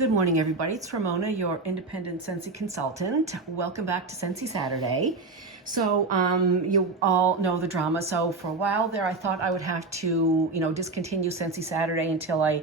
Good morning, everybody. It's Ramona, your independent Scentsy consultant. Welcome back to Scentsy Saturday. So you all know the drama. So for a while there, I thought I would have to, discontinue Scentsy Saturday until I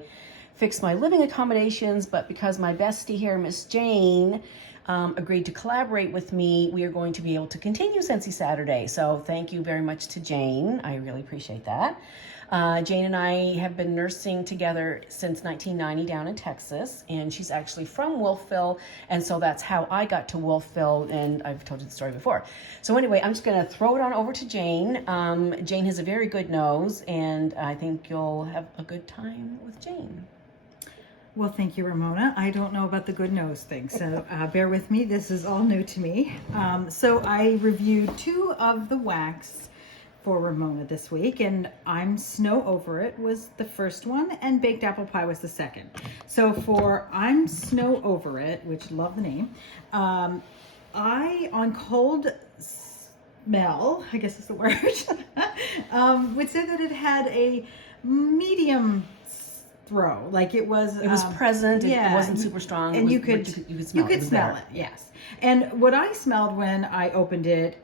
fix my living accommodations. But because my bestie here, Miss Jane, agreed to collaborate with me, we are going to be able to continue Scentsy Saturday. So thank you very much to Jane. I really appreciate that. Jane and I have been nursing together since 1990 down in Texas, and she's actually from Wolfville, and so that's how I got to Wolfville, and I've told you the story before. So anyway, I'm just going to throw it on over to Jane. Jane has a very good nose, and I think you'll have a good time with Jane. Well, thank you, Ramona. I don't know about the good nose thing, so bear with me. This is all new to me. So I reviewed 2 of the wax for Ramona this week, and I'm Snow Over It was the first one, and Baked Apple Pie was the second. So for I'm Snow Over It, which love the name, I, on cold smell, I guess is the word, would say that it had a medium throw, like it was present. It wasn't super strong, and you could smell it. Yes. And what I smelled when I opened it,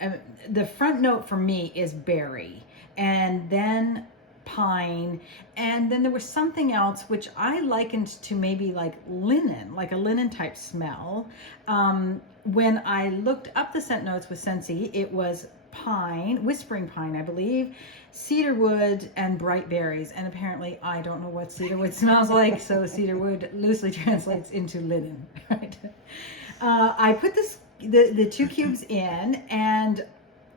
the front note for me is berry, and then pine, and then there was something else which I likened to maybe like linen, like a linen type smell. When I looked up the scent notes with Scentsy, it was pine, whispering pine, I believe, cedarwood, and bright berries. And apparently I don't know what cedarwood smells like, so cedarwood loosely translates into linen. Right? I put the 2 cubes in, and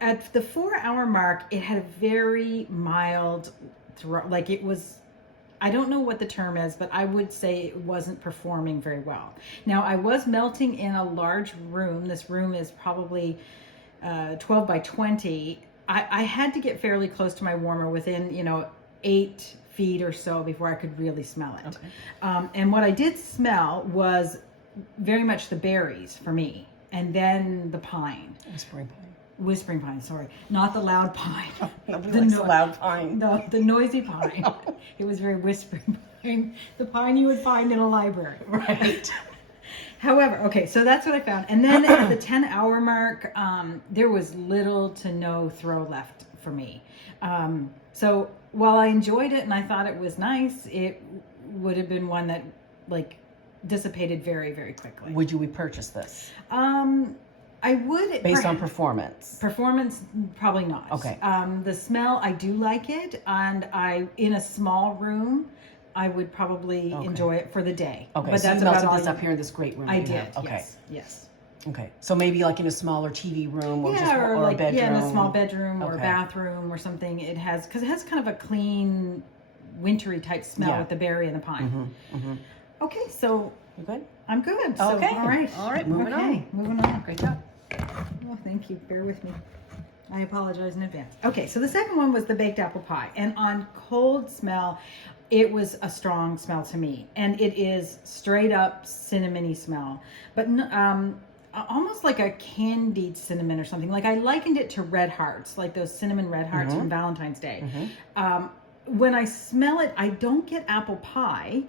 at the 4-hour mark, it had a very mild throw. Like it was, I don't know what the term is, but I would say it wasn't performing very well. Now, I was melting in a large room. This room is probably 12 by 20. I had to get fairly close to my warmer, within 8 feet or so, before I could really smell it. Okay. And what I did smell was very much the berries for me, and then the pine. Whispering pine, sorry. Not the loud pine. Nobody likes the loud pine. No, the noisy pine. It was very whispering pine. The pine you would find in a library. Right. However, okay, so that's what I found. And then at the 10-hour mark, there was little to no throw left for me. So while I enjoyed it and I thought it was nice, it would have been one that dissipated very, very quickly. Would you repurchase this? I would. Based on performance? Performance, probably not. Okay. The smell, I do like it, and in a small room, I would probably enjoy it for the day. Okay, but so that's you melted about this up here in this great room. I did. Have. Okay. Yes. Okay. So maybe like in a smaller TV room, or or a bedroom. Yeah, in a small bedroom or a bathroom or something. Because it has kind of a clean, wintry type smell with the berry and the pine. Mm-hmm, mm-hmm. Okay, so you good? I'm good. So, okay. All right. Moving on. Great job. Oh, thank you. Bear with me. I apologize in advance. Okay, so the second one was the baked apple pie. And on cold smell, it was a strong smell to me. And it is straight up cinnamony smell. But almost like a candied cinnamon or something. Like I likened it to red hearts, like those cinnamon red hearts from Valentine's Day. When I smell it, I don't get apple pie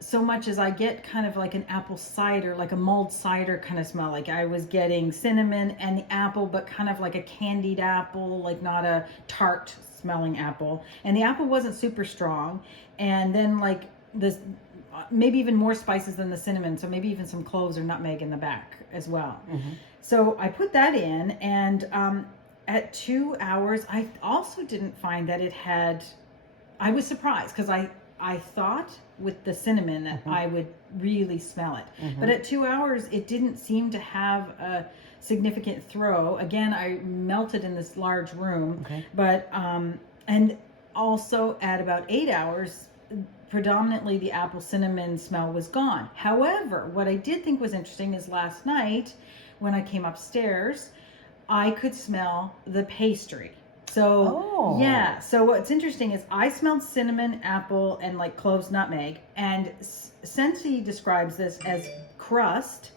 so much as I get kind of like an apple cider, like a mulled cider kind of smell. Like I was getting cinnamon and the apple, but kind of like a candied apple, like not a tart smelling apple. And the apple wasn't super strong. And then like this, maybe even more spices than the cinnamon. So maybe even some cloves or nutmeg in the back as well. So I put that in, and at 2 hours, I also didn't find that it had, I was surprised because I thought with the cinnamon that I would really smell it. But at 2 hours, it didn't seem to have a significant throw. Again, I melted in this large room, but, and also at about 8 hours, predominantly the apple cinnamon smell was gone. However, what I did think was interesting is last night when I came upstairs, I could smell the pastry. So, yeah. So what's interesting is I smelled cinnamon, apple, and like cloves, nutmeg. And Scentsy describes this as crust,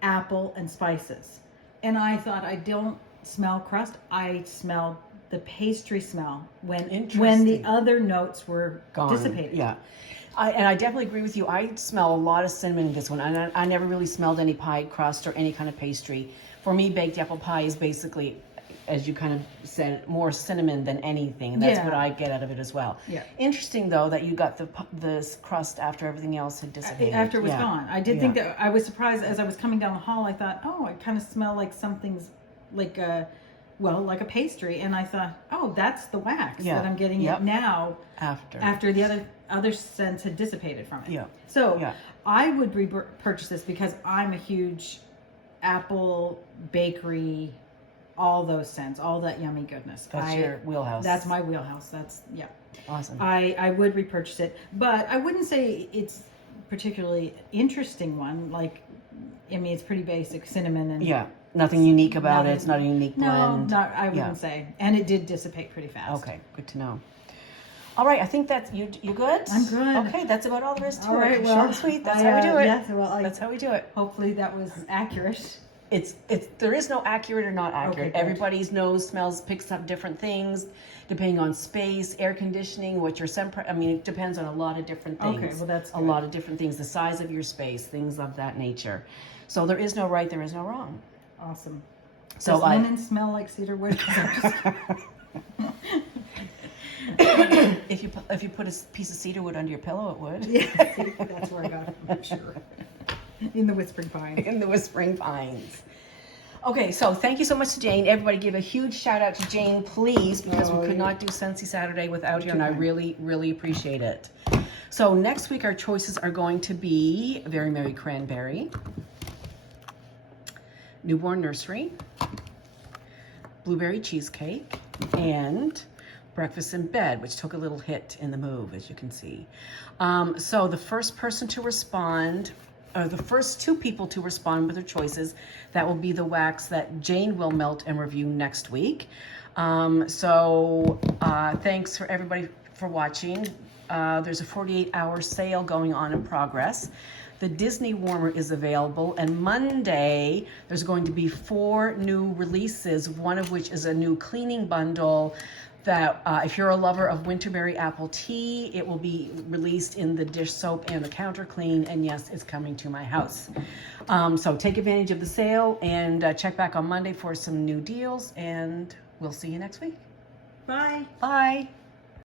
apple, and spices. And I thought, I don't smell crust. I smelled the pastry smell when the other notes were dissipated. Yeah. And I definitely agree with you. I smell a lot of cinnamon in this one. And I never really smelled any pie crust or any kind of pastry. For me, baked apple pie is basically, as you kind of said, more cinnamon than anything. And that's Yeah. what I get out of it as well. Yeah. Interesting, though, that you got the crust after everything else had dissipated. After it was Yeah. gone. I did think that I was surprised as I was coming down the hall. I thought, oh, I kind of smell like something's like a, well, like a pastry. And I thought, oh, that's the wax Yeah. that I'm getting Yep. it now After the other scents had dissipated from it. Yeah. So Yeah. I would repurchase this because I'm a huge apple bakery, all those scents, all that yummy goodness. That's your wheelhouse. That's my wheelhouse. That's, yeah. Awesome. I would repurchase it, but I wouldn't say it's particularly interesting one. Like, I mean, it's pretty basic cinnamon and Yeah. Nothing unique about it. Nothing. It's not a unique blend. no, I wouldn't Yeah. say. And it did dissipate pretty fast. Okay, good to know. All right, I think that's you good? I'm good. Okay, that's about all there is to All it. right, Short well, and sweet. That's how we do it. Yes, well, That's how we do it. hopefully that was accurate. It's there is no accurate or not accurate. Okay, good. Everybody's nose smells picks up different things depending on space, air conditioning, what your I mean, it depends on a lot of different things. Okay, well, that's a good. lot of different things, the size of your space, things of that nature. So there is no right, there is no wrong. Awesome. So Does linen smell like cedar wood? if you put a piece of cedar wood under your pillow, it would. Yeah, that's where I got it from, I'm sure. In the whispering pine. In the whispering pines. Okay, so thank you so much to Jane. Everybody give a huge shout out to Jane, please, because we could not do Scentsy Saturday without you, and I really, really appreciate it. So next week our choices are going to be Very Merry Cranberry, Newborn Nursery, Blueberry Cheesecake, and Breakfast in Bed, which took a little hit in the move, as you can see. So the first person to respond, or the first two people to respond with their choices, that will be the wax that Jane will melt and review next week. Thanks for everybody for watching. There's a 48-hour sale going on in progress. The Disney warmer is available, and Monday there's going to be 4 new releases, one of which is a new cleaning bundle that if you're a lover of winterberry apple tea, it will be released in the dish soap and the counter clean, and yes, it's coming to my house. So take advantage of the sale and check back on Monday for some new deals, and we'll see you next week. Bye. Bye.